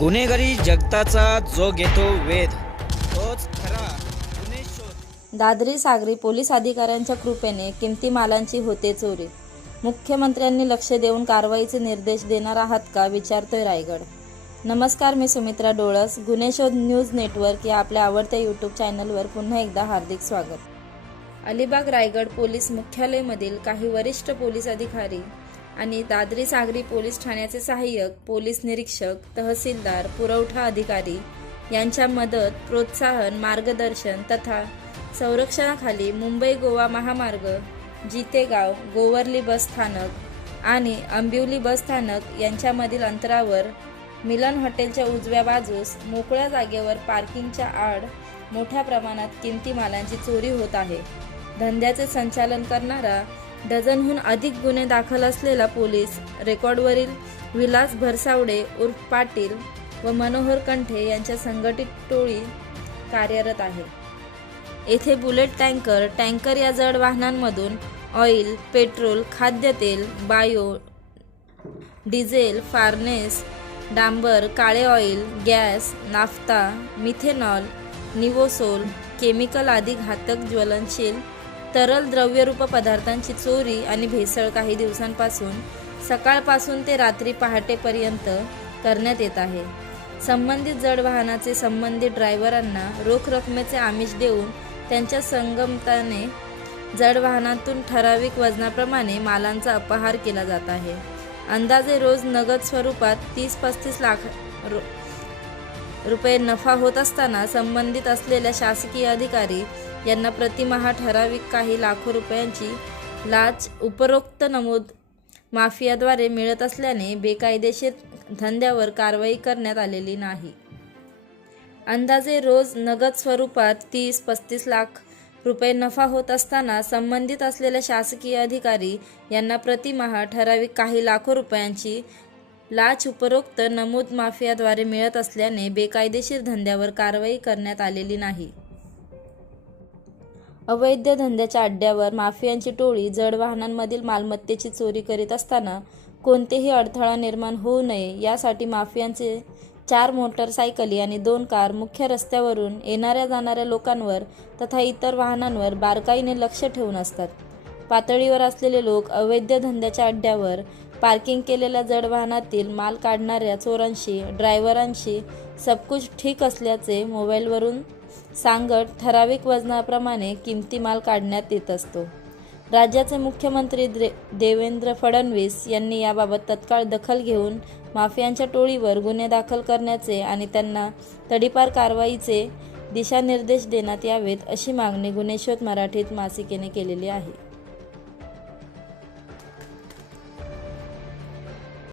गुन्हेगारी जगताचा जो घेतो वेध तोच खरा गुन्हे शोध. दादरी सागरी पोलीस अधिकाऱ्यांच्या कृपेने किमती मालांची होते चोरी. मुख्यमंत्र्यांनी लक्ष देऊन कारवाईचे निर्देश देणार आहात का विचारतोय रायगड. नमस्कार मी सुमित्रा डोळस. गुन्हेशोध न्यूज नेटवर्क या आपल्या आवडत्या यूट्यूब चॅनलवर पुन्हा एकदा हार्दिक स्वागत. अलिबाग रायगड पोलीस मुख्यालयमधील काही वरिष्ठ पोलीस अधिकारी आणि दादरी सागरी पोलीस ठाण्याचे सहाय्यक पोलीस निरीक्षक तहसीलदार पुरवठा अधिकारी यांच्या मदत प्रोत्साहन मार्गदर्शन तथा संरक्षणाखाली मुंबई गोवा महामार्ग जितेगाव गोवर्ली बस स्थानक आणि अंबिवली बस स्थानक यांच्यामधील अंतरावर मिलन हॉटेलच्या उजव्या बाजूस मोकळ्या जागेवर पार्किंगच्या आड मोठ्या प्रमाणात किमती मालांची चोरी होत आहे. धंद्याचे संचालन करणारा डझनहून अधिक गुन्हे दाखल असलेला पोलीस रेकॉर्डवरील विलास भरसावडे उर्फ पाटील व मनोहर कंठे यांच्या संघटित टोळी कार्यरत आहे. येथे बुलेट टँकर टँकर या जड वाहनांमधून ऑइल पेट्रोल खाद्यतेल बायो डिझेल फार्नेस डांबर काळे ऑइल गॅस नाफ्ता मिथेनॉल निवोसोल केमिकल आदी घातक ज्वलनशील तरल द्रव्यरूप पदार्थांची चोरी आणि भेसळ काही दिवसांपासून सकाळपासून ते रात्री पहाटेपर्यंत करण्यात येत आहे. संबंधित जड वाहनाचे संबंधित ड्रायव्हरांना रोख रकमेचे आमिष देऊन त्यांच्या संगमताने जड वाहनातून ठराविक वजनाप्रमाणे मालांचा अपहार केला जात आहे. अंदाजे रोज नगद स्वरूपात तीस पस्तीस लाख रो रुपये नफा होत असताना संबंधित असलेल्या शासकीय अधिकारी यांना प्रतिमहा ठराविक काही लाखो रुपयांची लाच उपरोक्त नमूद माफियाद्वारे मिळत असल्याने बेकायदेशीर धंद्यावर कारवाई करण्यात आलेली नाही. अंदाजे रोज नगद स्वरूपात तीस पस्तीस लाख रुपये नफा होत असताना संबंधित असलेल्या शासकीय अधिकारी यांना प्रतिमहा ठराविक काही लाखो रुपयांची लाच उपरोक्त नमूद माफियाद्वारे मिळत असल्याने बेकायदेशीर धंद्यावर कारवाई करण्यात आलेली नाही. अवैध धंद्याच्या अड्ड्यावर माफियांची टोळी जड वाहनांमधील मालमत्तेची चोरी करीत असताना कोणतेही अडथळा निर्माण होऊ नये यासाठी माफियांचे चार मोटरसायकली आणि दोन कार मुख्य रस्त्यावरून येणाऱ्या जाणाऱ्या लोकांवर तथा इतर वाहनांवर बारकाईने लक्ष ठेवून असतात. पातळीवर असलेले लोक अवैध धंद्याच्या अड्ड्यावर पार्किंग केलेल्या जड वाहनातील माल काढणाऱ्या चोरांशी ड्रायव्हरांशी सबकुछ ठीक असल्याचे मोबाईलवरून सांगत ठराविक वजनाप्रमाणे किमती माल काढण्यात येत असतो. राज्याचे मुख्यमंत्री द्रे देवेंद्र फडणवीस यांनी याबाबत तत्काळ दखल घेऊन माफियांच्या टोळीवर गुन्हे दाखल करण्याचे आणि त्यांना तडीपार कारवाईचे दिशानिर्देश देण्यात यावेत अशी मागणी गुन्हेशोध मराठीत मासिकेने केलेली आहे.